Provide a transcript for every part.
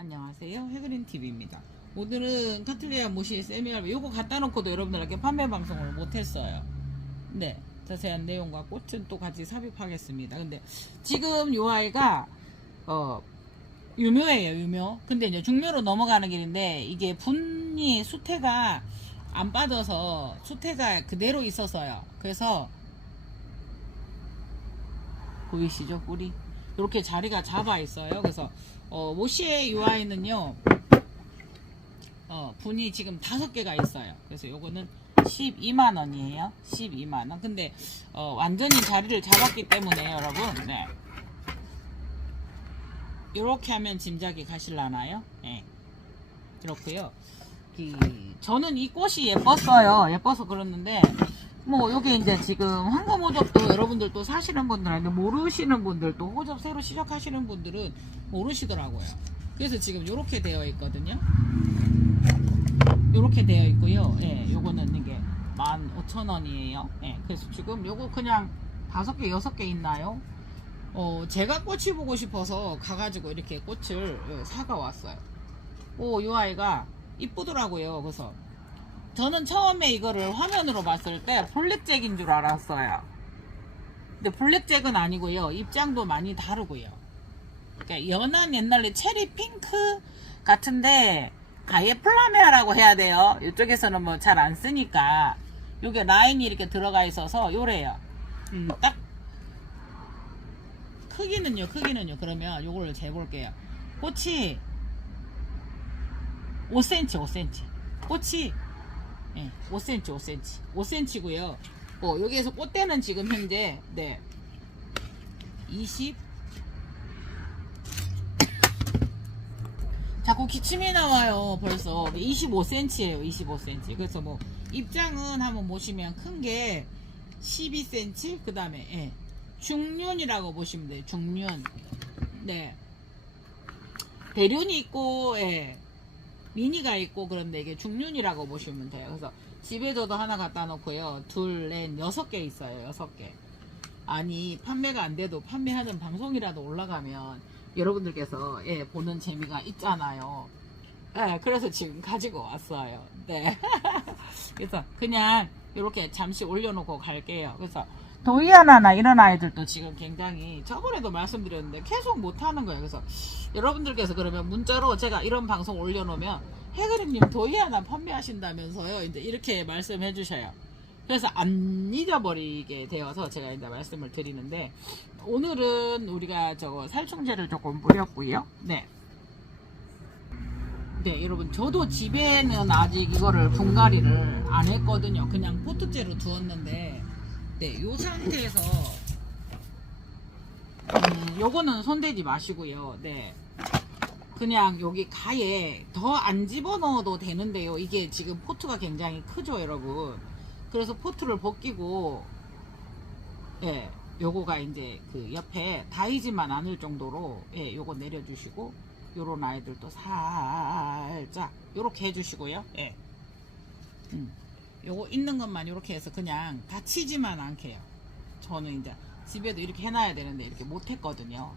안녕하세요, 해그린TV입니다. 오늘은 카틀리아 모실 세미알베 요거 갖다 놓고도 여러분들에게 판매 방송을 못했어요. 네, 자세한 내용과 꽃은 또 같이 삽입하겠습니다. 근데 지금 요 아이가 유묘예요, 유묘. 근데 이제 중묘로 넘어가는 길인데 이게 분이 수태가 안 빠져서 수태가 그대로 있어서요. 그래서 보이시죠, 뿌리? 이렇게 자리가 잡아 있어요. 그래서 모시의 이 아이는요, 분이 지금 5개가 있어요. 그래서 요거는 12만원이에요. 12만원. 근데 완전히 자리를 잡았기 때문에 여러분, 네, 이렇게 하면 짐작이 가실라나요? 네, 그렇고요. 저는 이 꽃이 예뻤어요. 예뻐서 그랬는데 뭐 요게 이제 지금 황금 호접도 여러분들도 사시는 분들한테 모르시는 분들도 호접 새로 시작하시는 분들은 모르시더라고요. 그래서 지금 요렇게 되어 있거든요. 요렇게 되어 있고요. 예, 요거는 이게 15,000원이에요. 예, 그래서 지금 요거 그냥 5개 6개 있나요? 제가 꽃이 보고 싶어서 가가지고 이렇게 꽃을 사가 왔어요. 요 아이가 이쁘더라고요. 그래서 저는 처음에 이거를 화면으로 봤을 때 블랙잭인 줄 알았어요. 근데 블랙잭은 아니고요. 입장도 많이 다르고요. 그러니까 연한 옛날에 체리 핑크 같은데 가예 플라메아라고 해야 돼요. 이쪽에서는 뭐 잘 안 쓰니까 요게 라인이 이렇게 들어가 있어서 요래요. 딱 크기는요. 그러면 요거를 재볼게요. 꽃이 5cm. 꽃이 5cm고요. 여기에서 꽃대는 지금 현재 20. 자꾸 기침이 나와요. 벌써 25cm예요. 25cm. 그래서 뭐 입장은 한번 보시면 큰 게 12cm. 그 다음에 중륜이라고 보시면 돼요. 중륜. 네. 대륜이 있고 미니가 있고 그런데 이게 중륜이라고 보시면 돼요. 그래서 집에 저도 하나 갖다 놓고요. 2, 4, 6개 있어요. 6개. 아니 판매가 안 돼도 판매하는 방송이라도 올라가면 여러분들께서 보는 재미가 있잖아요. 그래서 지금 가지고 왔어요. 네. 그래서 그냥 이렇게 잠시 올려놓고 갈게요. 그래서 도이아나나 이런 아이들도 지금 굉장히 저번에도 말씀드렸는데 계속 못하는 거예요. 그래서 여러분들께서 그러면 문자로 제가 이런 방송 올려놓으면 해그림님 도이아나 판매하신다면서요. 이제 이렇게 말씀해 주셔요. 그래서 안 잊어버리게 되어서 제가 이제 말씀을 드리는데 오늘은 우리가 저거 살충제를 조금 뿌렸고요. 네, 여러분 저도 집에는 아직 이거를 분갈이를 안 했거든요. 그냥 포트째로 두었는데 요 상태에서 요거는 손대지 마시고요. 네, 그냥 여기 가에 더 안 집어넣어도 되는데요. 이게 지금 포트가 굉장히 크죠, 여러분. 그래서 포트를 벗기고 요거가 이제 그 옆에 닿이지만 않을 정도로 요거 내려주시고 요런 아이들도 살짝 요렇게 해주시고요. 요거 있는 것만 요렇게 해서 그냥 다치지만 않게요. 저는 이제 집에도 이렇게 해놔야 되는데 이렇게 못했거든요.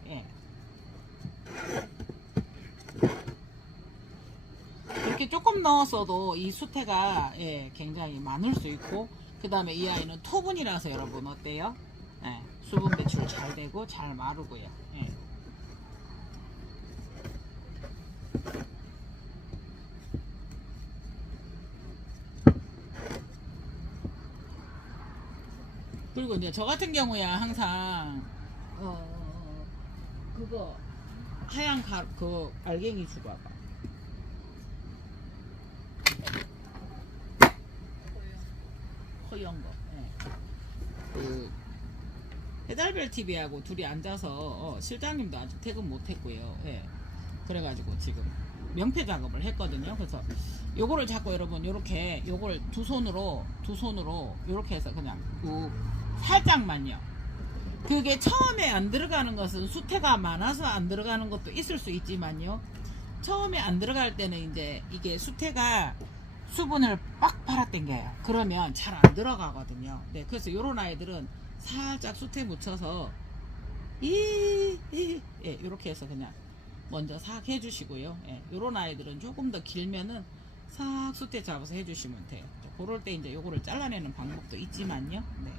이렇게 조금 넣었어도 이 수태가 굉장히 많을 수 있고, 그 다음에 이 아이는 토분이라서 여러분 어때요? 수분 배출 잘 되고 잘 마르고요. 그리고 이제 저 같은 경우야 항상 그거 하얀 그 알갱이 주봐봐. 허연 거. 그 해달별 TV하고 둘이 앉아서 실장님도 아직 퇴근 못했고요. 그래가지고 지금 명패 작업을 했거든요. 그래서 요거를 자꾸 여러분 요렇게 요걸 두 손으로 요렇게 해서 그냥 살짝만요. 그게 처음에 안 들어가는 것은 수태가 많아서 안 들어가는 것도 있을 수 있지만요. 처음에 안 들어갈 때는 이제 이게 수태가 수분을 빡 빨아당겨요. 그러면 잘 안 들어가거든요. 네, 그래서 요런 아이들은 살짝 수태 묻혀서 이렇게 해서 그냥 먼저 싹 해주시고요. 예, 요런 아이들은 조금 더 길면은 싹 숫대 잡아서 해주시면 돼요. 그럴 때 이제 요거를 잘라내는 방법도 있지만요. 네.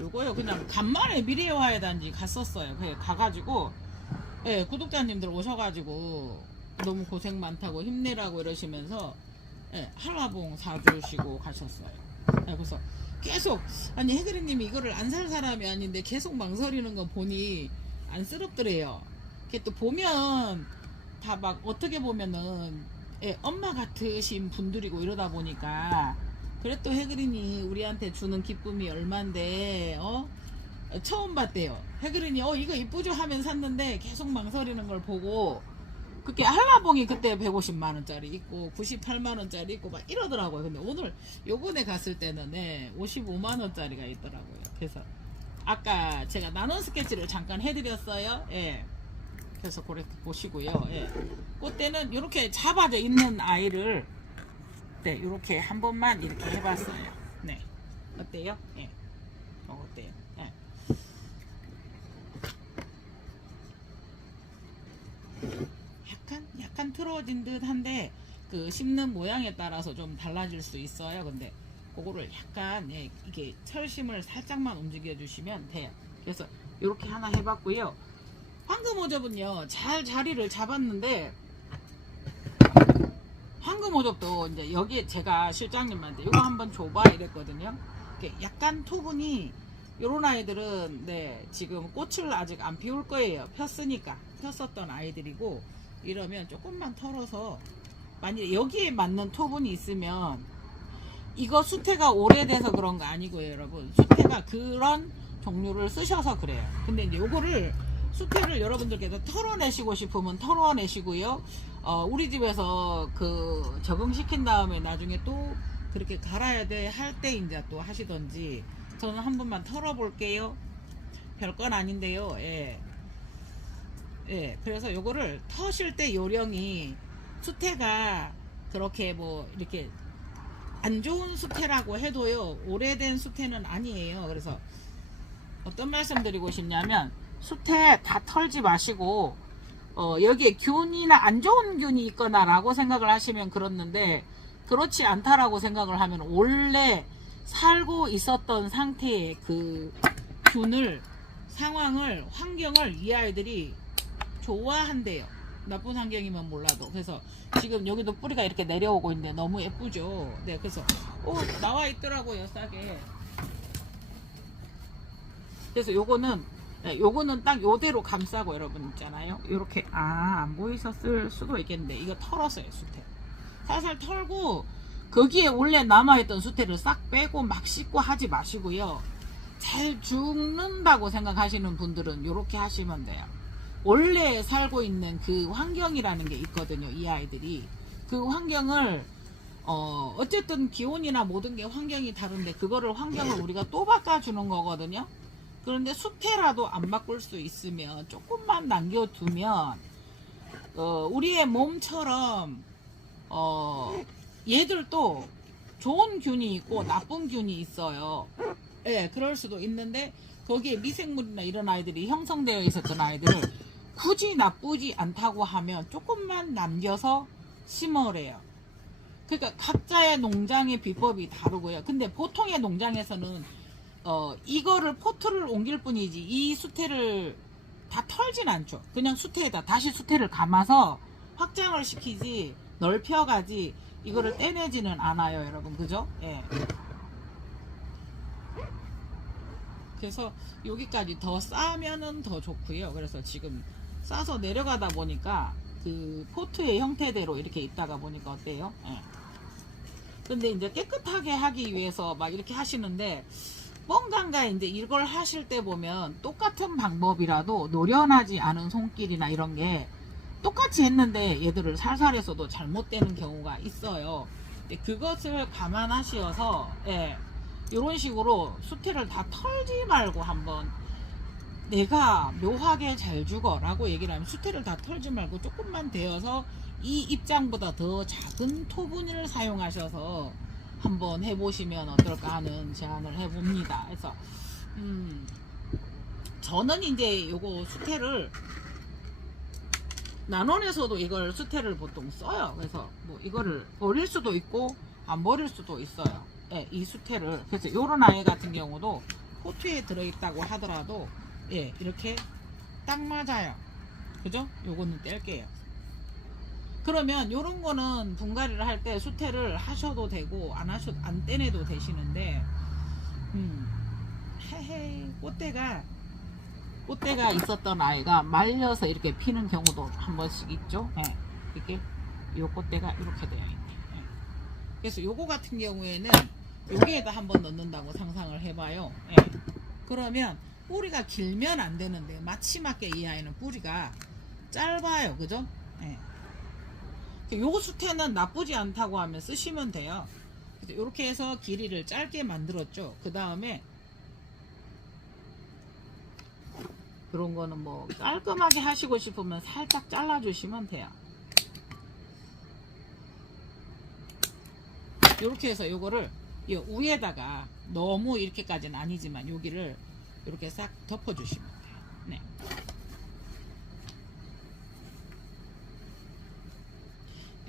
요거요 그냥 간만에 미래화해 단지 갔었어요. 그래 가가지고 예, 구독자님들 오셔가지고 너무 고생 많다고 힘내라고 이러시면서 예, 한라봉 사주시고 가셨어요. 예, 그래서 계속 아니 해그리님이 이거를 안 살 사람이 아닌데 계속 망설이는 거 보니 안쓰럽더래요. 이게 또 보면 다 막 어떻게 보면은 예, 엄마 같으신 분들이고 이러다 보니까 그래 또 해그린이 우리한테 주는 기쁨이 얼만데 처음 봤대요. 해그린이 이거 이쁘죠 하면 샀는데 계속 망설이는 걸 보고 그게 한라봉이 그때 150만원짜리 있고 98만원짜리 있고 막 이러더라고요. 근데 오늘 요번에 갔을 때는 네, 55만원짜리가 있더라고요. 그래서 아까 제가 나눔 스케치를 잠깐 해드렸어요. 예. 그래서 그렇게 보시고요. 예. 그때는 이렇게 잡아져 있는 아이를 네, 이렇게 한 번만 이렇게 해봤어요. 네. 어때요? 예. 어때요? 예. 약간 틀어진 듯 한데 그 심는 모양에 따라서 좀 달라질 수 있어요. 근데 그거를 약간 예, 이게 철심을 살짝만 움직여 주시면 돼요. 그래서 이렇게 하나 해봤고요. 황금 오접은요 잘 자리를 잡았는데 황금 오접도 이제 여기에 제가 실장님한테 이거 한번 줘봐 이랬거든요. 약간 토분이 요런 아이들은 네 지금 꽃을 아직 안 피울 거예요. 폈으니까 폈었던 아이들이고 이러면 조금만 털어서 만약에 여기에 맞는 토분이 있으면 이거 수태가 오래돼서 그런 거 아니고요 여러분. 수태가 그런 종류를 쓰셔서 그래요. 근데 이제 요거를 수태를 여러분들께서 털어내시고 싶으면 털어내시고요. 우리 집에서 그 적응시킨 다음에 나중에 또 그렇게 갈아야 돼 할 때 이제 또 하시던지 저는 한 번만 털어볼게요. 별건 아닌데요. 예. 예. 그래서 요거를 터실 때 요령이 수태가 그렇게 뭐 이렇게 안 좋은 수태라고 해도요. 오래된 수태는 아니에요. 그래서 어떤 말씀 드리고 싶냐면 수태 다 털지 마시고 여기에 균이나 안 좋은 균이 있거나 라고 생각을 하시면 그렇는데 그렇지 않다라고 생각을 하면 원래 살고 있었던 상태의 그 균을 상황을 환경을 이 아이들이 좋아한대요. 나쁜 환경이면 몰라도. 그래서 지금 여기도 뿌리가 이렇게 내려오고 있는데 너무 예쁘죠. 네, 그래서 나와 있더라고요 싸게. 그래서 요거는 딱 요대로 감싸고 여러분 있잖아요. 요렇게 안 보이셨을 수도 있겠는데 이거 털었어요. 수태 살살 털고 거기에 원래 남아있던 수태를 싹 빼고 막 씻고 하지 마시고요. 잘 죽는다고 생각하시는 분들은 요렇게 하시면 돼요. 원래 살고 있는 그 환경이라는 게 있거든요. 이 아이들이 그 환경을 어쨌든 기온이나 모든 게 환경이 다른데 그거를 환경을 우리가 또 바꿔주는 거거든요. 그런데 수태라도 안 바꿀 수 있으면 조금만 남겨두면 우리의 몸처럼 얘들도 좋은 균이 있고 나쁜 균이 있어요. 예, 그럴 수도 있는데 거기에 미생물이나 이런 아이들이 형성되어 있었던 아이들을 굳이 나쁘지 않다고 하면 조금만 남겨서 심으래요. 그러니까 각자의 농장의 비법이 다르고요. 근데 보통의 농장에서는 이거를 포트를 옮길 뿐이지 이 수태를 다 털진 않죠. 그냥 수태에다 다시 수태를 감아서 확장을 시키지 넓혀가지 이거를 떼내지는 않아요 여러분. 그죠? 예. 그래서 여기까지 더 싸면은 더 좋고요. 그래서 지금 싸서 내려가다 보니까 그 포트의 형태대로 이렇게 있다가 보니까 어때요? 예. 근데 이제 깨끗하게 하기 위해서 막 이렇게 하시는데 뻥간가 이제 이걸 하실 때 보면 똑같은 방법이라도 노련하지 않은 손길이나 이런 게 똑같이 했는데 얘들을 살살해서도 잘못되는 경우가 있어요. 근데 그것을 감안하시어서 예, 이런 식으로 수태를 다 털지 말고 한번 내가 묘하게 잘 죽어 라고 얘기를 하면 수태를 다 털지 말고 조금만 되어서 이 입장보다 더 작은 토분을 사용하셔서 한번 해보시면 어떨까 하는 제안을 해봅니다. 그래서 저는 이제 요거 수태를 난원에서도 이걸 수태를 보통 써요. 그래서 뭐 이거를 버릴 수도 있고 안 버릴 수도 있어요. 예, 이 수태를. 그래서 요런 아이 같은 경우도 포트에 들어있다고 하더라도 예, 이렇게 딱 맞아요. 그죠? 요거는 뗄게요. 그러면 요런 거는 분갈이를 할 때 수태를 하셔도 되고 안 떼내도 되시는데 헤헤 꽃대가 있었던 아이가 말려서 이렇게 피는 경우도 한 번씩 있죠. 예, 이렇게 요 꽃대가 이렇게 되어 있네. 예. 그래서 요거 같은 경우에는 여기에다 한번 넣는다고 상상을 해봐요. 예. 그러면 뿌리가 길면 안 되는데 마치 맞게 이 아이는 뿌리가 짧아요. 그죠? 예. 요거 수태는 나쁘지 않다고 하면 쓰시면 돼요. 이렇게 해서 길이를 짧게 만들었죠. 그 다음에 그런 거는 뭐 깔끔하게 하시고 싶으면 살짝 잘라 주시면 돼요. 이렇게 해서 요거를 이 위에다가 너무 이렇게까지는 아니지만 여기를 이렇게 싹 덮어 주시면 돼요. 네.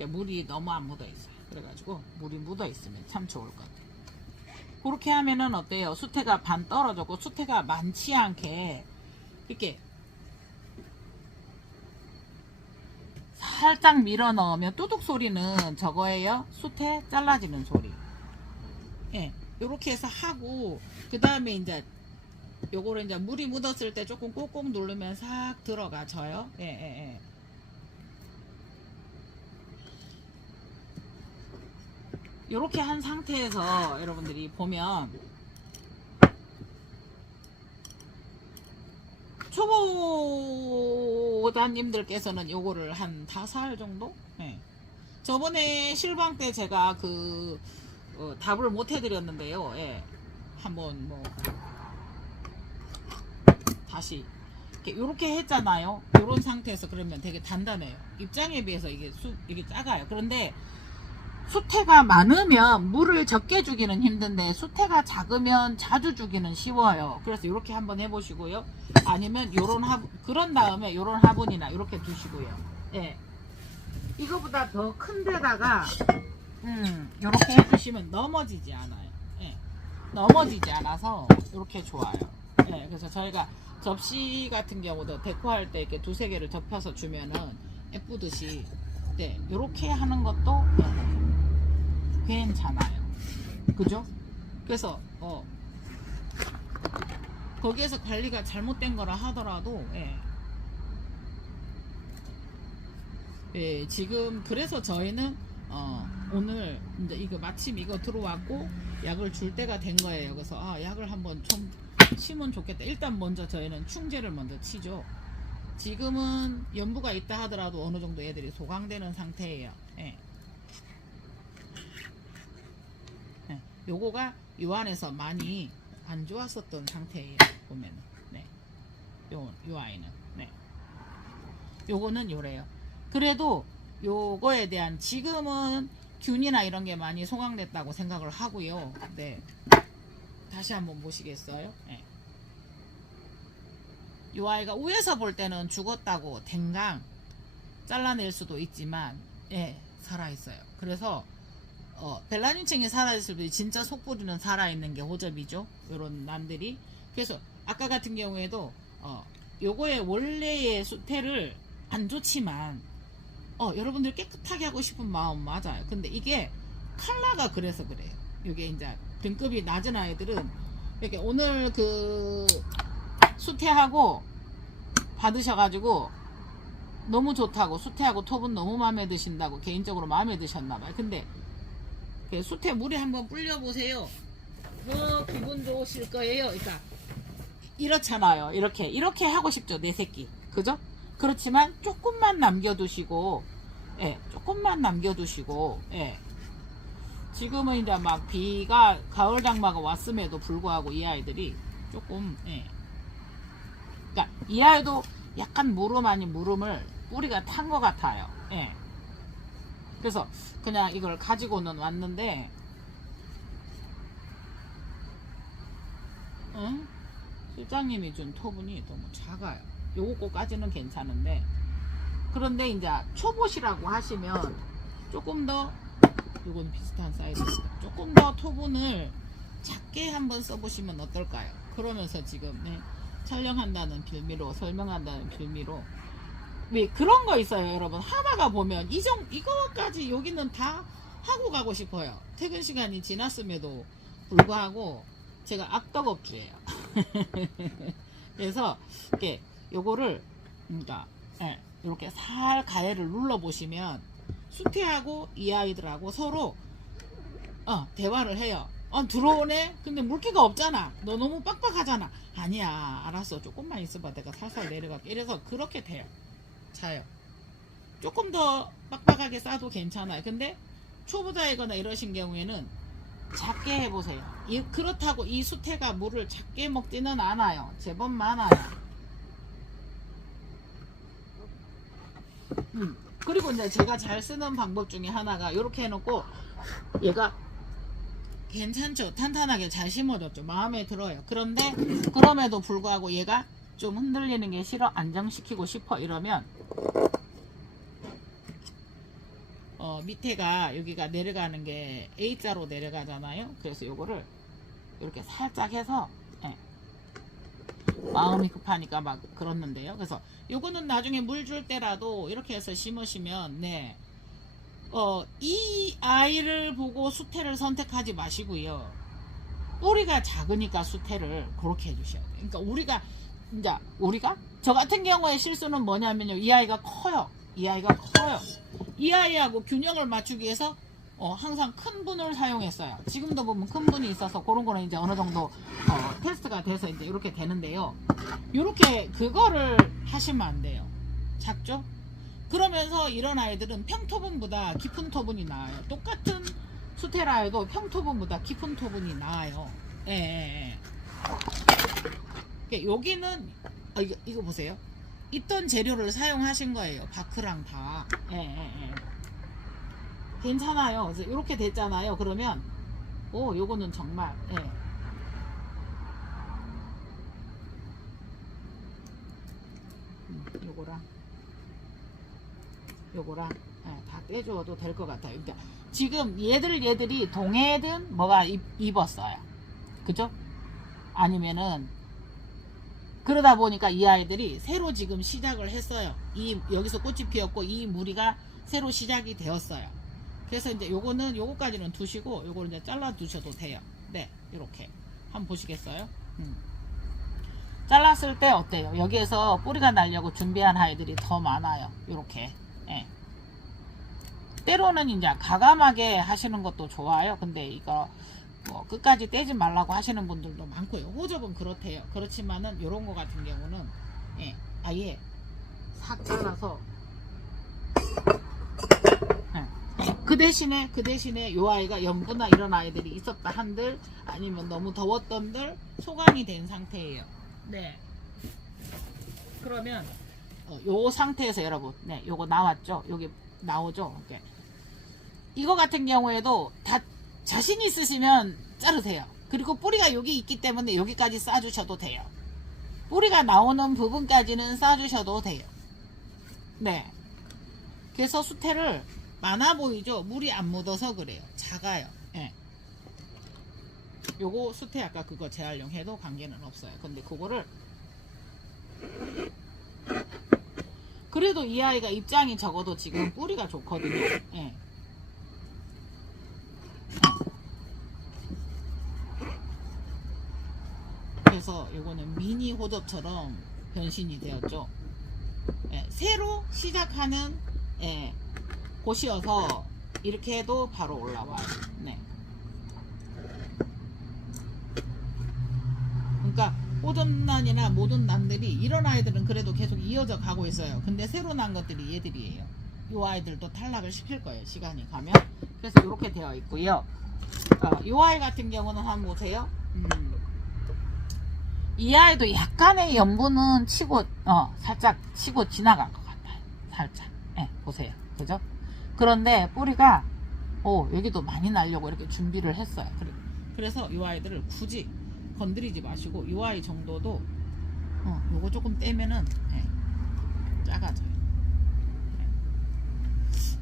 물이 너무 안 묻어 있어요. 그래가지고 물이 묻어 있으면 참 좋을 것 같아요. 그렇게 하면은 어때요? 수태가 반 떨어졌고 수태가 많지 않게 이렇게 살짝 밀어 넣으면 뚜둑 소리는 저거예요. 수태 잘라지는 소리. 예, 요렇게 해서 하고 그 다음에 이제 요거를 이제 물이 묻었을 때 조금 꾹꾹 누르면 싹 들어가져요. 예, 예, 예. 요렇게 한 상태에서 여러분들이 보면 초보자님들께서는 요거를 한 5살 정도? 네. 저번에 실방 때 제가 답을 못 해드렸는데요. 예. 한번 뭐 다시 이렇게 했잖아요. 요런 상태에서 그러면 되게 단단해요. 입장에 비해서 이게 작아요. 그런데 수태가 많으면 물을 적게 주기는 힘든데 수태가 작으면 자주 주기는 쉬워요. 그래서 이렇게 한번 해보시고요. 아니면 요런 그런 다음에 요런 화분이나 이렇게 두시고요. 예. 이거보다 더 큰 데다가 이렇게 해주시면 넘어지지 않아요. 예. 넘어지지 않아서 이렇게 좋아요. 예. 그래서 저희가 접시 같은 경우도 데코할 때 이렇게 2-3개를 접혀서 주면은 예쁘듯이 네, 이렇게 하는 것도 괜찮아요. 그죠? 그래서 거기에서 관리가 잘못된 거라 하더라도 예, 지금 그래서 저희는 오늘 이제 이거 마침 이거 들어왔고 약을 줄 때가 된 거예요. 그래서 약을 한번 좀 치면 좋겠다. 일단 먼저 저희는 충제를 먼저 치죠. 지금은 연부가 있다 하더라도 어느 정도 애들이 소강되는 상태예요. 예. 예. 요거가 요 안에서 많이 안 좋았었던 상태예요. 보면은. 네. 요 아이는. 네. 요거는 요래요. 그래도 요거에 대한 지금은 균이나 이런 게 많이 소강됐다고 생각을 하고요. 네. 다시 한번 보시겠어요? 네. 요 아이가 위에서 볼 때는 죽었다고 댕강 잘라낼 수도 있지만 예, 살아있어요. 그래서 벨라닌층이 살아있을 때 진짜 속뿌리는 살아있는 게 호접이죠. 요런 난들이. 그래서 아까 같은 경우에도 요거의 원래의 수태를 안 좋지만 여러분들 깨끗하게 하고 싶은 마음 맞아요. 근데 이게 컬러가 그래서 그래요. 요게 이제 등급이 낮은 아이들은 이렇게 오늘 수태하고 받으셔가지고 너무 좋다고 수태하고 톱은 너무 마음에 드신다고 개인적으로 마음에 드셨나봐요. 근데 수태 물에 한번 불려보세요. 기분 좋으실 거예요. 그러니까 이렇잖아요. 이렇게 하고 싶죠. 내 새끼. 그죠? 그렇지만 조금만 남겨두시고 조금만 남겨두시고 지금은 이제 막 비가 가을 장마가 왔음에도 불구하고 이 아이들이 조금 그러니까 이 아이도 약간 무름 아닌 무름을 뿌리가 탄 것 같아요. 그래서 그냥 이걸 가지고는 왔는데 실장님이 준 토분이 너무 작아요. 요거 거까지는 괜찮은데, 그런데 이제 초보시라고 하시면 조금 더, 요건 비슷한 사이즈입니다. 조금 더 토분을 작게 한번 써보시면 어떨까요? 그러면서 지금 촬영한다는 빌미로, 설명한다는 빌미로, 왜 그런 거 있어요, 여러분. 하다가 보면 이거까지 여기는 다 하고 가고 싶어요. 퇴근 시간이 지났음에도 불구하고 제가 악덕업주예요. 그래서 이렇게 요거를 그러니까 이렇게 살 가해를 눌러 보시면 수태하고 이 아이들하고 서로 대화를 해요. 들어오네? 근데 물기가 없잖아. 너 너무 빡빡하잖아. 아니야, 알았어, 조금만 있어봐, 내가 살살 내려갈게. 이래서 그렇게 돼요. 자요. 조금 더 빡빡하게 싸도 괜찮아요. 근데 초보자이거나 이러신 경우에는 작게 해보세요. 그렇다고 이 수태가 물을 작게 먹지는 않아요. 제법 많아요. 그리고 이제 제가 잘 쓰는 방법 중에 하나가 이렇게 해놓고, 얘가 괜찮죠? 탄탄하게 잘 심어졌죠? 마음에 들어요. 그런데 그럼에도 불구하고 얘가 좀 흔들리는 게 싫어, 안정시키고 싶어 이러면 밑에가 여기가 내려가는 게 A자로 내려가잖아요. 그래서 요거를 이렇게 살짝 해서 마음이 급하니까 막 그렇는데요. 그래서 요거는 나중에 물 줄 때라도 이렇게 해서 심으시면 이 아이를 보고 수태를 선택하지 마시고요. 뿌리가 작으니까 수태를 그렇게 해주셔야 돼요. 그러니까 우리가 저 같은 경우에 실수는 뭐냐면요, 이 아이가 커요. 이 아이하고 균형을 맞추기 위해서 항상 큰 분을 사용했어요. 지금도 보면 큰 분이 있어서 그런 거는 이제 어느 정도 테스트가 돼서 이제 이렇게 되는데요. 이렇게 그거를 하시면 안 돼요. 작죠? 그러면서 이런 아이들은 평토분보다 깊은 토분이 나아요. 똑같은 수테라 해도 평토분보다 깊은 토분이 나아요. 예. 여기는 이거 보세요. 있던 재료를 사용하신 거예요. 바크랑 다. 괜찮아요. 그래서 이렇게 됐잖아요. 그러면 요거는 정말 요거랑 다 떼줘도 될 것 같아요. 그러니까 지금 얘들이 동해든 뭐가 입었어요. 그죠? 아니면은 그러다 보니까 이 아이들이 새로 지금 시작을 했어요. 여기서 꽃이 피었고 이 무리가 새로 시작이 되었어요. 그래서 이제 요거까지는 두시고 요거를 이제 잘라 두셔도 돼요. 네, 이렇게 한번 보시겠어요? 잘랐을 때 어때요? 여기에서 뿌리가 날려고 준비한 아이들이 더 많아요. 요렇게. 때로는 이제 가감하게 하시는 것도 좋아요. 근데 이거 뭐 끝까지 떼지 말라고 하시는 분들도 많고요. 호접은 그렇대요. 그렇지만은 요런 거 같은 경우는 아예 싹 잘라서 그 대신에 요 아이가 연부나 이런 아이들이 있었다 한들, 아니면 너무 더웠던들 소강이 된 상태예요. 네. 그러면 요 상태에서 여러분, 요거 나왔죠? 여기 나오죠? 이렇게. 이거 같은 경우에도 다 자신 있으시면 자르세요. 그리고 뿌리가 여기 있기 때문에 여기까지 싸주셔도 돼요. 뿌리가 나오는 부분까지는 싸주셔도 돼요. 네. 그래서 수태를 많아 보이죠? 물이 안 묻어서 그래요. 작아요. 요거 수태 아까 그거 재활용 해도 관계는 없어요. 근데 그거를 그래도 이 아이가 입장이 적어도 지금 뿌리가 좋거든요. 그래서 요거는 미니 호접처럼 변신이 되었죠. 새로 시작하는 곳이어서 이렇게 해도 바로 올라와요. 그러니까 호접란이나 모든 난들이 이런 아이들은 그래도 계속 이어져 가고 있어요. 근데 새로 난 것들이 얘들이에요. 이 아이들도 탈락을 시킬 거예요. 시간이 가면. 그래서 이렇게 되어 있고요. 이 아이 같은 경우는 한번 보세요. 이 아이도 약간의 염분은 살짝 치고 지나간 것 같아요. 살짝. 보세요. 그죠? 그런데 뿌리가 여기도 많이 나려고 이렇게 준비를 했어요. 그래서 이 아이들을 굳이 건드리지 마시고 요 아이 정도도 요거 조금 떼면은 작아져요.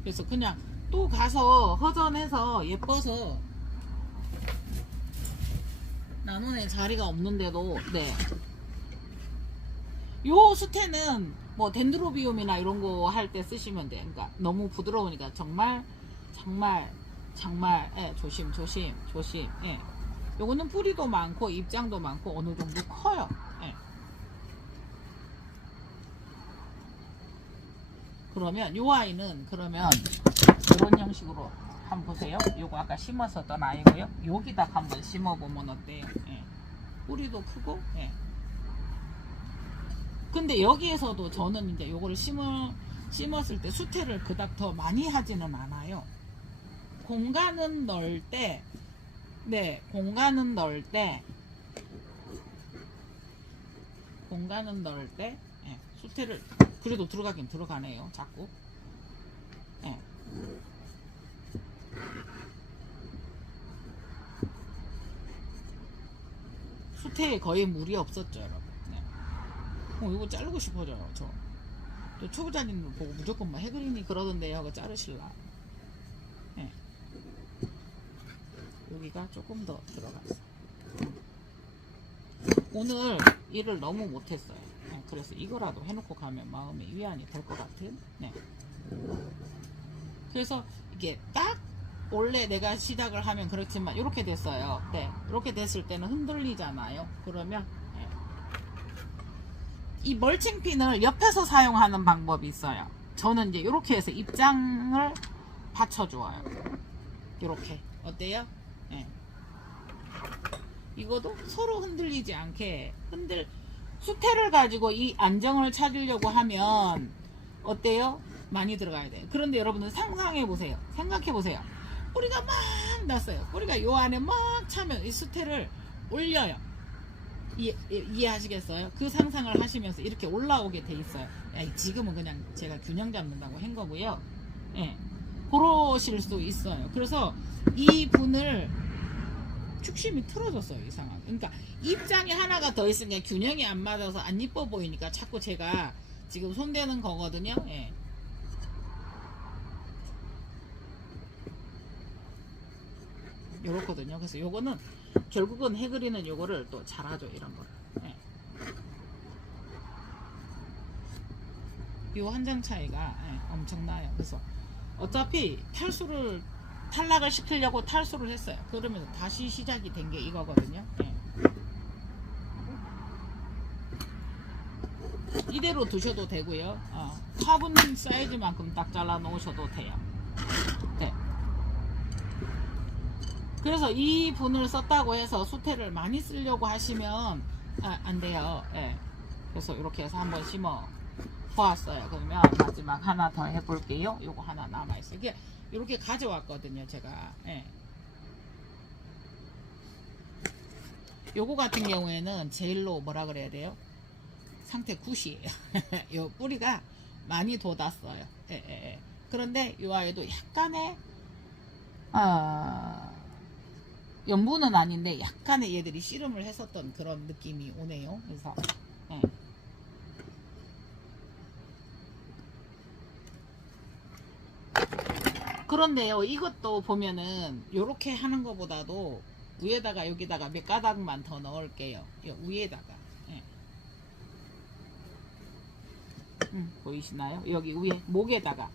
그래서 그냥 또 가서 허전해서 예뻐서 나눈에 자리가 없는데도 요 수태는 뭐 덴드로비움이나 이런 거 할 때 쓰시면 돼요. 그러니까 너무 부드러우니까 정말 조심. 요거는 뿌리도 많고 입장도 많고 어느 정도 커요. 그러면 요 아이는 그러면 이런 형식으로 한번 보세요. 요거 아까 심었었던 아이고요. 여기다 한번 심어보면 어때요? 뿌리도 크고. 근데 여기에서도 저는 이제 요거를 심었을 때 수태를 그닥 더 많이 하지는 않아요. 공간은 넣을 때 수태를 그래도 들어가긴 들어가네요. 자꾸. 수태에 거의 물이 없었죠, 여러분. 이거 자르고 싶어져요. 저 또 초보자님들 보고 무조건 뭐 해그리니 그러던데 하고 자르실라. 여기가 조금 더 들어갔어. 오늘 일을 너무 못했어요. 그래서 이거라도 해놓고 가면 마음의 위안이 될 것 같은. 그래서 이게 딱 원래 내가 시작을 하면 그렇지만 이렇게 됐어요. 이렇게 됐을 때는 흔들리잖아요. 그러면 이 멀칭핀을 옆에서 사용하는 방법이 있어요. 저는 이제 이렇게 해서 입장을 받쳐줘요. 이렇게 어때요? 이것도 서로 흔들리지 않게 수태를 가지고 이 안정을 찾으려고 하면 어때요? 많이 들어가야 돼요. 그런데 여러분들 상상해보세요. 생각해보세요. 뿌리가 막 났어요. 뿌리가 요 안에 막 차면 이 수태를 올려요. 이해하시겠어요? 그 상상을 하시면서 이렇게 올라오게 돼 있어요. 지금은 그냥 제가 균형 잡는다고 한 거고요. 그러실 수 있어요. 그래서 이 분을 축심이 틀어졌어요. 이 상황. 그러니까 입장이 하나가 더 있으니까 균형이 안 맞아서 안 이뻐 보이니까 자꾸 제가 지금 손대는 거거든요. 요렇거든요. 그래서 요거는 결국은 해그리는 요거를 또 잘하죠. 이런 거를. 요 한 장 차이가 엄청나요. 그래서 어차피 탈락을 시키려고 탈수를 했어요. 그러면서 다시 시작이 된 게 이거거든요. 이대로 두셔도 되고요. 화분 사이즈만큼 딱 잘라 놓으셔도 돼요. 그래서 이 분을 썼다고 해서 수태를 많이 쓰려고 하시면 안 돼요. 그래서 이렇게 해서 한번 심어 보았어요. 그러면 마지막 하나 더 해볼게요. 요거 하나 남아있어요. 이렇게 가져왔거든요. 제가. 요거 같은 경우에는 제일로 뭐라 그래야 돼요? 상태 굿이에요. 요 뿌리가 많이 돋았어요. 그런데 요 아이도 약간의 연분은 아닌데 약간의 얘들이 씨름을 했었던 그런 느낌이 오네요. 그래서 그런데요, 이것도 보면은 요렇게 하는 것보다도 위에다가 여기다가 몇 가닥만 더 넣을게요. 위에다가 보이시나요? 여기 위에 목에다가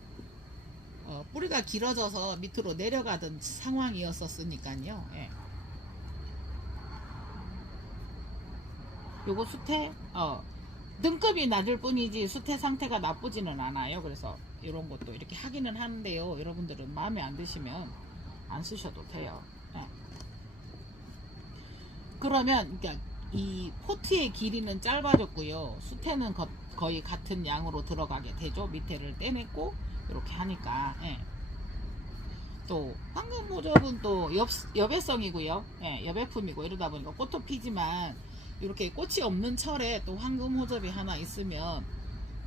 뿌리가 길어져서 밑으로 내려가던 상황이었었으니까요. 요거 수태 등급이 낮을 뿐이지 수태 상태가 나쁘지는 않아요. 그래서 이런 것도 이렇게 하기는 하는데요. 여러분들은 마음에 안 드시면 안 쓰셔도 돼요. 그러면 그러니까 이 포트의 길이는 짧아졌고요. 수태는 거의 같은 양으로 들어가게 되죠. 밑에를 떼냈고 이렇게 하니까. 또 황금 모접은 또 여배성이고요. 여배품이고 이러다 보니까 꽃도 피지만 이렇게 꽃이 없는 철에 또 황금 호접이 하나 있으면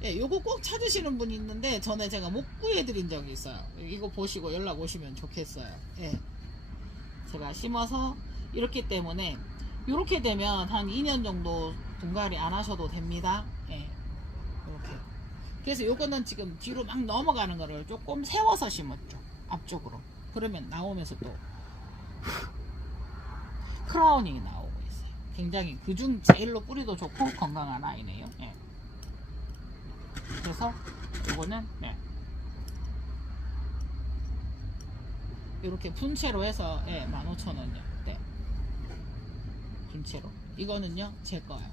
요거 꼭 찾으시는 분이 있는데 전에 제가 못 구해드린 적이 있어요. 이거 보시고 연락 오시면 좋겠어요. 제가 심어서 이렇기 때문에 이렇게 되면 한 2년 정도 분갈이 안 하셔도 됩니다. 예. 이렇게. 그래서 요거는 지금 뒤로 막 넘어가는 거를 조금 세워서 심었죠. 앞쪽으로. 그러면 나오면서 또 크라우닝이 나오고 있어요. 굉장히 그중 제일로 뿌리도 좋고 건강한 아이네요. 예. 그래서 요거는 네. 이렇게 분채로 해서 예, 15,000원이요. 네. 분채로. 이거는요 제 거예요.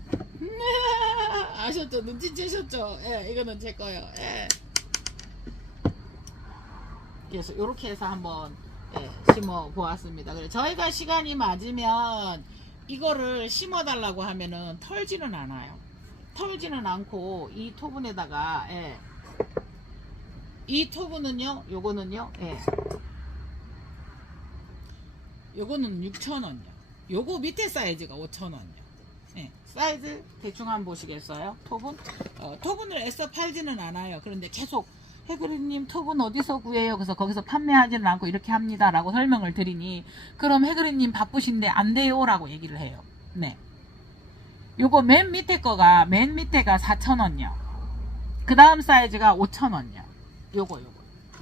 아셨죠? 눈치채셨죠? 예, 이거는 제 거예요. 예. 그래서 이렇게 해서 한번 예, 심어 보았습니다. 그래 저희가 시간이 맞으면 이거를 심어 달라고 하면은 털지는 않아요. 털지는 않고 이 토분에다가 예, 이 토분은요 요거는요 예, 요거는 6,000원이요. 요거 밑에 사이즈가 5,000원이요. 예, 사이즈 대충 한번 보시겠어요? 토분? 토분을 애써 팔지는 않아요. 그런데 계속 해그리님 토분 어디서 구해요? 그래서 거기서 판매하지는 않고 이렇게 합니다 라고 설명을 드리니 그럼 해그리님 바쁘신데 안 돼요 라고 얘기를 해요. 네. 요거 맨 밑에가 4,000원이요. 그 다음 사이즈가 5,000원이요. 요거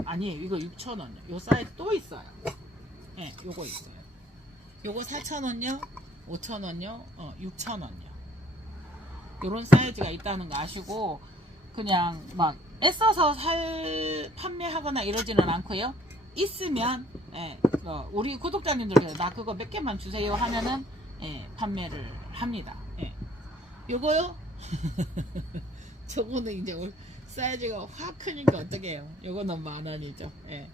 아니에요. 이거 6,000원이요. 요 사이즈 또 있어요. 네, 요거 있어요. 요거 4,000원요, 5,000원요, 6,000원요. 요런 사이즈가 있다는 거 아시고 그냥 막 애써서 판매하거나 이러지는 않고요. 있으면 예, 우리 구독자님들 나 그거 몇 개만 주세요 하면은 예, 판매를 합니다. 예. 요거요? 저거는 이제 사이즈가 확 크니까 어떻게 해요? 요거는 10,000원이죠. 예.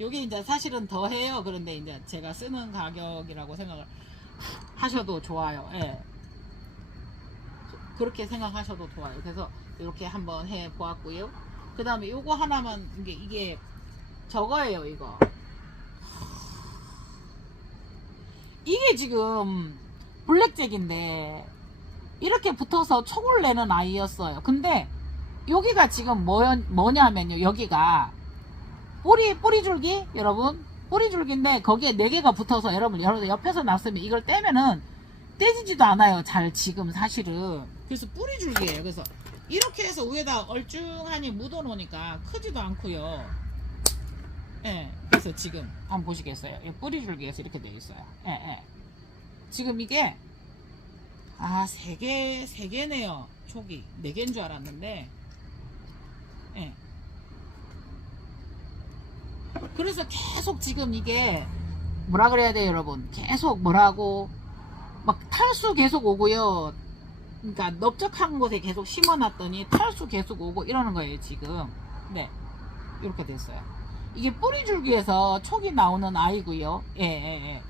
요게 이제 사실은 더 해요. 그런데 이제 제가 쓰는 가격이라고 생각을 하셔도 좋아요. 예. 그렇게 생각하셔도 좋아요. 그래서 이렇게 한번 해 보았고요. 그 다음에 요거 하나만 이게 저거예요. 이게 지금 블랙잭인데 이렇게 붙어서 촉을 내는 아이였어요. 근데 여기가 지금 뭐냐면요. 여기가 뿌리줄기 여러분 뿌리줄기인데 거기에 4개가 붙어서 여러분 옆에서 놨으면 이걸 떼면은 떼지지도 않아요. 잘 지금 사실은. 그래서 뿌리줄기예요. 그래서 이렇게 해서 위에다 얼쭉하니 묻어 놓으니까 크지도 않고요. 예. 그래서 지금 한번 보시겠어요? 뿌리줄기에서 이렇게 되어 있어요. 예, 예. 지금 이게 3개네요. 촉이 4개인 줄 알았는데 예. 그래서 계속 지금 이게 뭐라 그래야 돼요 여러분. 계속 뭐라고 막 탈수 계속 오고요. 그러니까 넓적한 곳에 계속 심어놨더니 탈수 계속 오고 이러는 거예요 지금. 네, 이렇게 됐어요. 이게 뿌리줄기에서 촉이 나오는 아이고요. 예.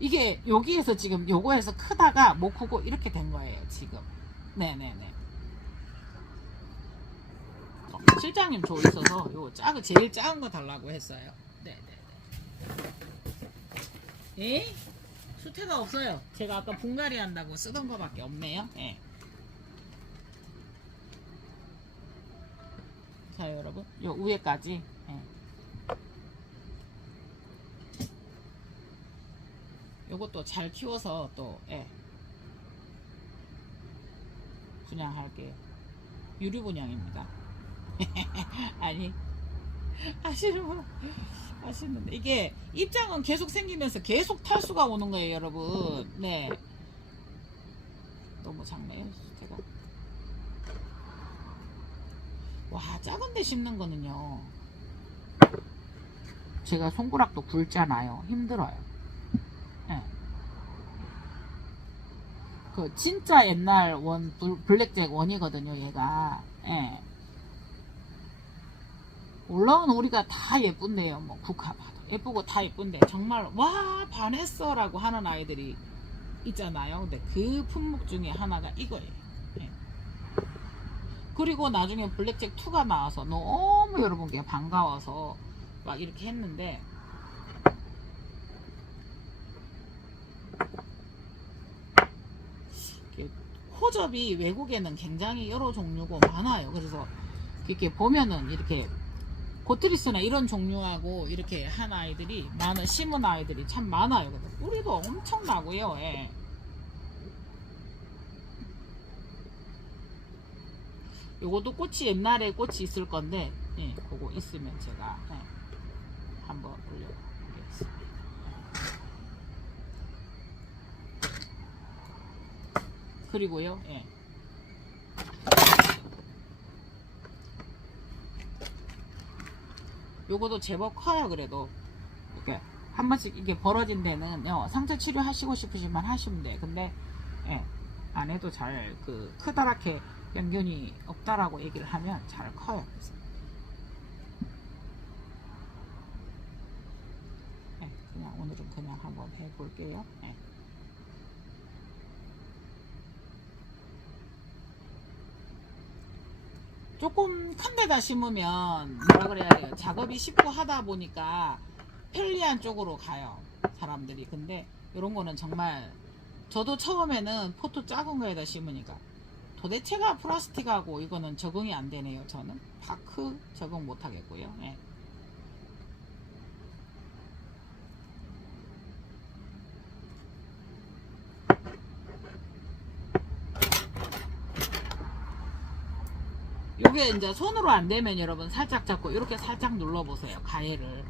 이게 여기에서 지금 요거에서 크다가 못 크고 이렇게 된 거예요 지금. 네네네. 실장님 저 있어서 요 제일 작은 거 달라고 했어요. 네네네. 에? 수태가 없어요. 제가 아까 분갈이 한다고 쓰던 거밖에 없네요. 예. 자 여러분 요 위에까지 예. 요것도 잘 키워서 또 예. 분양할게요. 유리 분양입니다. 아니 아시는 분 아시는데 이게 입장은 계속 생기면서 계속 탈수가 오는 거예요 여러분. 네, 너무 작네요 제가. 와 작은데 심는 거는요 제가 손가락도 굵잖아요. 힘들어요. 네. 그 진짜 옛날 블랙잭 원이거든요 얘가. 예. 물론 우리가 다 예쁜데요. 뭐 국화 봐도 예쁘고 다 예쁜데 정말 와 반했어 라고 하는 아이들이 있잖아요. 근데 그 품목 중에 하나가 이거예요. 예. 그리고 나중에 블랙잭 2가 나와서 너무 여러분께 반가워서 막 이렇게 했는데 호접이 외국에는 굉장히 여러 종류고 많아요. 그래서 이렇게 보면은 이렇게 보트리스나 이런 종류하고 이렇게 한 아이들이 심은 아이들이 참 많아요. 근데 뿌리도 엄청 나고요. 예. 요것도 꽃이 옛날에 꽃이 있을 건데, 예, 그거 있으면 제가 한번 올려보겠습니다. 그리고요, 예. 요것도 제법 커요. 그래도 이렇게 한 번씩 이게 벌어진 데는 상처 치료 하시고 싶으시면 하시면 돼. 근데 예, 안 해도 잘 크다랗게 병균이 없다라고 얘기를 하면 잘 커요. 예, 그냥 오늘은 그냥 한번 해볼게요. 예. 조금 큰 데다 심으면 뭐라 그래야 돼요, 작업이 쉽고 하다 보니까 편리한 쪽으로 가요 사람들이. 근데 이런 거는 정말 저도 처음에는 포트 작은 거에다 심으니까 도대체가 플라스틱하고 이거는 적응이 안 되네요. 저는 파크 적응 못 하겠고요. 예. 요게 이제 손으로 안 되면 여러분 살짝 잡고 이렇게 살짝 눌러 보세요. 가해를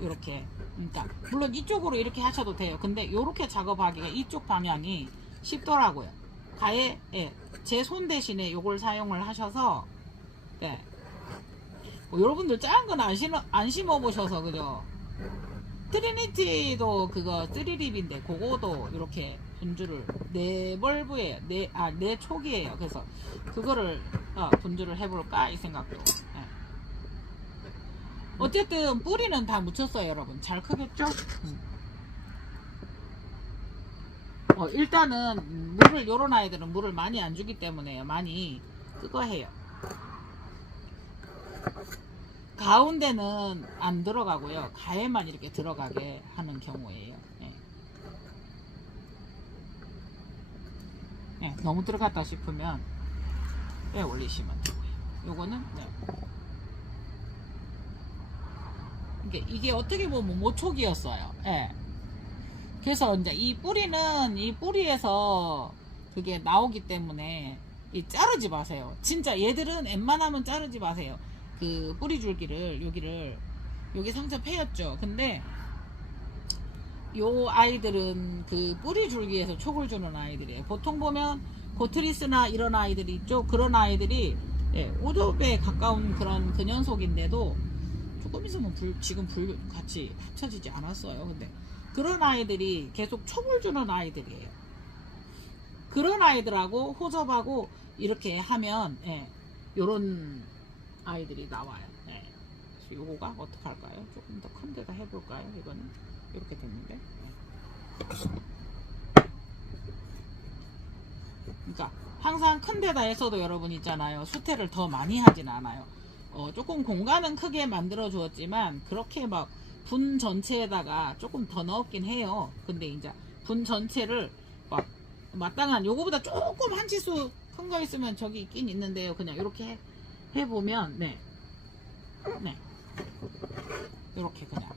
이렇게. 그러니까 물론 이쪽으로 이렇게 하셔도 돼요. 근데 이렇게 작업하기가 이쪽 방향이 쉽더라고요. 가해, 예, 제 손 대신에 요걸 사용을 하셔서, 예. 뭐 여러분들 작은 건 안 심어 보셔서 그죠? 트리니티도 그거 3립인데 그거도 이렇게 분주를 4벌브예요. 네 촉이에요. 그래서 그거를 분주를 해볼까 이 생각도. 예. 어쨌든 뿌리는 다 묻혔어요. 여러분 잘 크겠죠? 일단은 물을, 요런 아이들은 물을 많이 안 주기 때문에 많이 그거 해요. 가운데는 안 들어가고요. 가에만 이렇게 들어가게 하는 경우에요. 예. 예, 너무 들어갔다 싶으면 빼 올리시면 되고요. 요거는 이게 어떻게 보면 모촉이었어요. 예. 그래서 이제 이 뿌리에서 그게 나오기 때문에 자르지 마세요. 진짜 얘들은 웬만하면 자르지 마세요. 그 뿌리 줄기를 여기 상처 패였죠. 근데 요 아이들은 그 뿌리 줄기에서 촉을 주는 아이들이에요. 보통 보면 고트리스나 이런 아이들이 있죠. 그런 아이들이 오겹에 가까운 그런 근연속인데도 조금 있으면 지금 불 같이 합쳐지지 않았어요. 근데 그런 아이들이 계속 촉을 주는 아이들이에요. 그런 아이들하고 호접하고 이렇게 하면 요런 아이들이 나와요. 요거가 어떻게 할까요? 조금 더 큰 데다 해볼까요? 이거는 이렇게 됐는데. 그러니까 항상 큰 데다 해서도 여러분 있잖아요. 수태를 더 많이 하진 않아요. 조금 공간은 크게 만들어 주었지만 그렇게 막 분 전체에다가 조금 더 넣었긴 해요. 근데 이제 분 전체를 막 마땅한 요거보다 조금 한 치수 큰 거 있으면 저기 있긴 있는데요. 그냥 이렇게 해보면 이렇게 그냥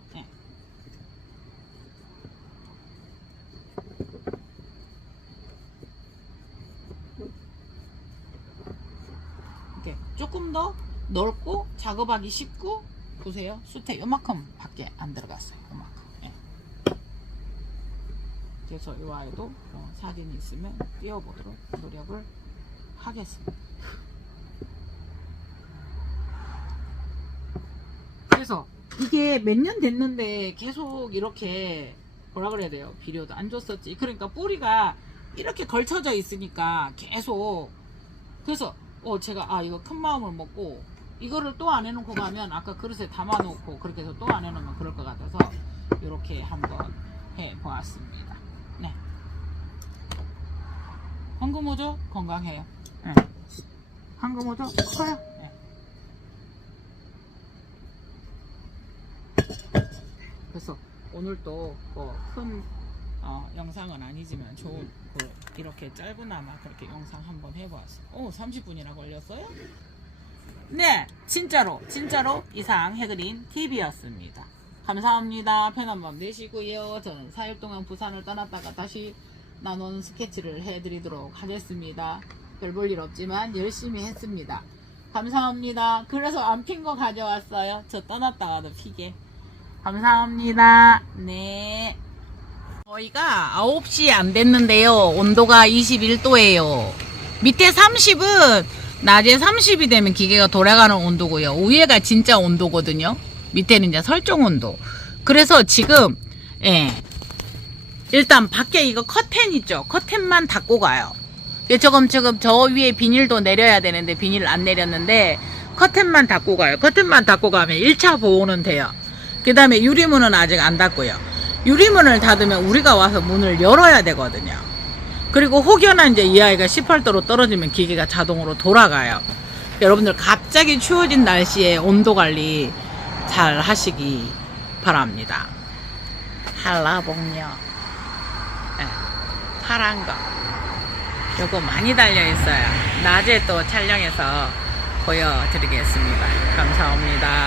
이렇게 조금 더 넓고 작업하기 쉽고. 보세요. 수태 요만큼 밖에 안 들어갔어요. 요만큼. 그래서 이 아이도 사진이 있으면 띄워보도록 노력을 하겠습니다. 그래서 이게 몇 년 됐는데 계속 이렇게 뭐라 그래야 돼요? 비료도 안 줬었지. 그러니까 뿌리가 이렇게 걸쳐져 있으니까 계속. 그래서 제가 이거 큰 마음을 먹고 이거를 또 안 해놓고 가면 아까 그릇에 담아놓고 그렇게 해서 또 안 해놓으면 그럴 것 같아서 이렇게 한번 해보았습니다. 네. 황금호조 건강해요. 네. 황금호조 커요. 네. 그래서 오늘도 큰 영상은 아니지만 좋은 이렇게 짧으나마 그렇게 영상 한번 해보았어요. 30분이나 걸렸어요? 네, 진짜로 이상 해그린 TV였습니다. 감사합니다. 편한 밤 되시고요. 저는 4일 동안 부산을 떠났다가 다시 나눈 스케치를 해드리도록 하겠습니다. 별 볼 일 없지만 열심히 했습니다. 감사합니다. 그래서 안 핀 거 가져왔어요. 저 떠났다가도 피게. 감사합니다. 네. 저희가 9시 안 됐는데요. 온도가 21도예요. 밑에 30은 낮에 30이 되면 기계가 돌아가는 온도고요. 위에가 진짜 온도거든요. 밑에는 이제 설정 온도. 그래서 지금 일단 밖에 이거 커튼 있죠. 커튼만 닫고 가요. 지금 저 위에 비닐도 내려야 되는데 비닐을 안 내렸는데 커튼만 닫고 가요. 커튼만 닫고 가면 1차 보호는 돼요. 그 다음에 유리문은 아직 안 닫고요. 유리문을 닫으면 우리가 와서 문을 열어야 되거든요. 그리고 혹여나 이제 이 아이가 18도로 떨어지면 기계가 자동으로 돌아가요. 여러분들 갑자기 추워진 날씨에 온도 관리 잘 하시기 바랍니다. 한라봉요. 파란 거. 요거 많이 달려 있어요. 낮에 또 촬영해서 보여드리겠습니다. 감사합니다.